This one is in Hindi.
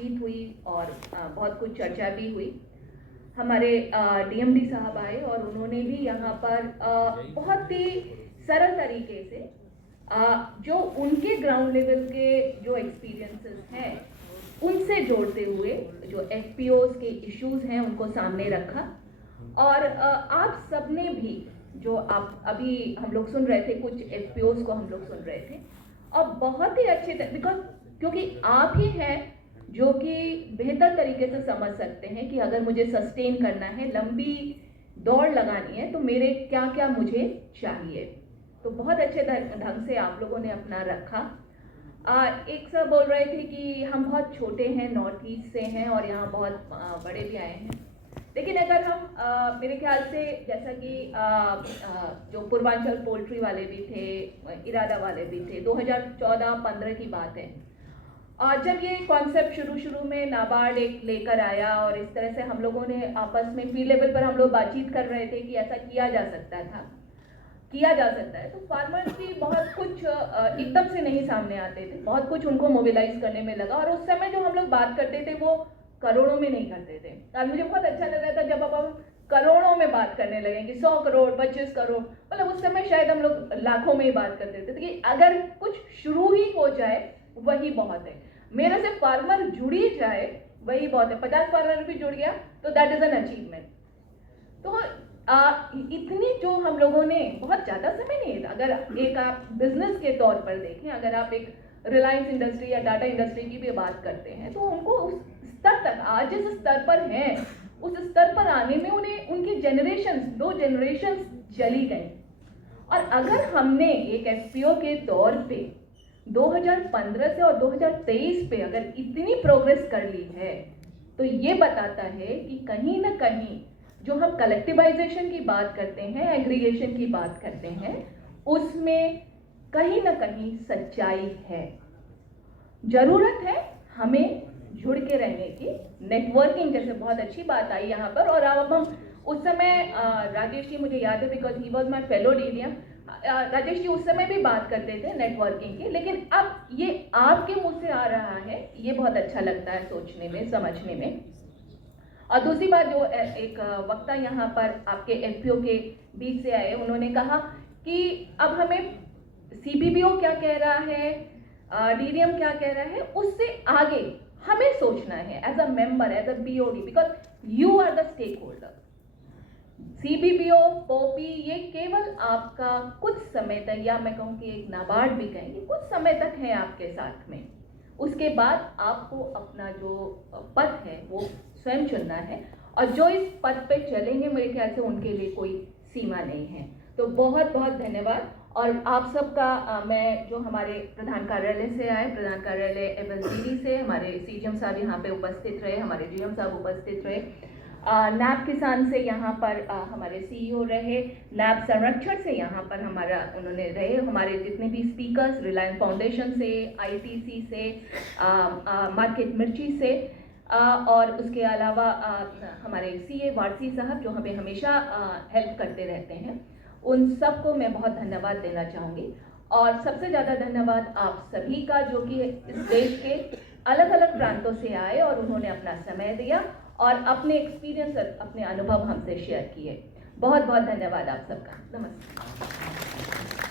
बातचीत हुई और बहुत कुछ चर्चा भी हुई। हमारे डीएमडी साहब आए और उन्होंने भी यहाँ पर बहुत ही सरल तरीके से जो उनके ग्राउंड लेवल के जो एक्सपीरियंसेस हैं उनसे जोड़ते हुए जो एफपीओज के इश्यूज हैं उनको सामने रखा। और आप सबने भी जो आप अभी हम लोग सुन रहे थे, कुछ एफपीओज को हम लोग सुन रहे थे और बहुत ही अच्छे बिकॉज क्योंकि आप ही हैं जो कि बेहतर तरीके से समझ सकते हैं कि अगर मुझे सस्टेन करना है, लंबी दौड़ लगानी है, तो मेरे क्या क्या मुझे चाहिए। तो बहुत अच्छे ढंग से आप लोगों ने अपना रखा। एक सर बोल रहे थे कि हम बहुत छोटे हैं, नॉर्थ ईस्ट से हैं और यहाँ बहुत बड़े भी आए हैं। लेकिन अगर हम मेरे ख्याल से जैसा कि जो पूर्वांचल पोल्ट्री वाले भी थे, इरादा वाले भी थे, 2014-15 की बात है। जब ये कॉन्सेप्ट शुरू में नाबार्ड एक लेकर आया और इस तरह से हम लोगों ने आपस में फील्ड लेवल पर हम लोग बातचीत कर रहे थे कि ऐसा किया जा सकता है, तो फार्मर्स की बहुत कुछ एकदम से नहीं सामने आते थे, बहुत कुछ उनको मोबिलाइज करने में लगा। और उस समय जो हम लोग बात करते थे वो करोड़ों में नहीं करते थे। और मुझे बहुत अच्छा लग रहा था जब अब हम करोड़ों में बात करने लगे कि 100 करोड़ 25 करोड़, मतलब उस समय शायद हम लोग लाखों में ही बात करते थे कि अगर कुछ शुरू ही हो जाए वही बहुत है। मेरे से फार्मर जुड़ी जाए वही बहुत है। 50 फार्मर भी जुड़ गया तो दैट इज एन अचीवमेंट। तो इतनी जो हम लोगों ने, बहुत ज़्यादा समय नहीं है, अगर एक आप बिजनेस के तौर पर देखें, अगर आप एक रिलायंस इंडस्ट्री या टाटा इंडस्ट्री की भी बात करते हैं तो उनको उस स्तर तक, आज जिस स्तर पर हैं उस स्तर पर आने में उन्हें उनकी दो जनरेशन चली गई। और अगर हमने एक एफपीओ के तौर पे 2015 से और 2023 पे अगर इतनी प्रोग्रेस कर ली है तो ये बताता है कि कहीं ना कहीं जो हम कलेक्टिवाइजेशन की बात करते हैं, एग्रीगेशन की बात करते हैं, उसमें कहीं ना कहीं सच्चाई है। जरूरत है हमें जुड़ के रहने की, नेटवर्किंग जैसे बहुत अच्छी बात आई यहाँ पर। और अब हम उस समय राजेश जी, मुझे याद है because he was my fellow DDM, Rajesh ji उस समय भी बात करते थे नेटवर्किंग की, लेकिन अब ये आपके मुंह से आ रहा है, ये बहुत अच्छा लगता है सोचने में, समझने में। और दूसरी बात, जो एक वक्ता यहाँ पर आपके एफपीओ के बीच से आए, उन्होंने कहा कि अब हमें सीबीबीओ क्या कह रहा है, डीडीएम क्या कह रहा है, उससे आगे हमें सोचना है as a member, as a BOD, because you are the stakeholder. CBBO, पॉपी, ये केवल आपका कुछ समय तक, या मैं कहूँ कि एक नाबार्ड भी कहेंगे, कुछ समय तक है आपके साथ में। उसके बाद आपको अपना जो पथ है वो स्वयं चुनना है, और जो इस पथ पे चलेंगे मेरे ख्याल से उनके लिए कोई सीमा नहीं है। तो बहुत बहुत धन्यवाद। और आप सबका मैं जो हमारे प्रधान कार्यालय से आए, प्रधान कार्यालय एफएसडीडी से हमारे सीजीएम साहब यहाँ पे उपस्थित रहे, हमारे जीएम साहब उपस्थित रहे, नैब किसान से यहाँ पर हमारे सीईओ रहे, नैब संरक्षण से यहाँ पर उन्होंने रहे, हमारे जितने भी स्पीकर्स, रिलायंस फाउंडेशन से, आईटीसी से, मार्केट मिर्ची से, और उसके अलावा हमारे सीए वारसी साहब जो हमें हमेशा हेल्प करते रहते हैं, उन सबको मैं बहुत धन्यवाद देना चाहूँगी। और सबसे ज़्यादा धन्यवाद आप सभी का जो कि इस देश के अलग अलग प्रांतों से आए और उन्होंने अपना समय दिया और अपने एक्सपीरियंस, अपने अनुभव हमसे शेयर किए। बहुत बहुत धन्यवाद आप सबका। नमस्कार।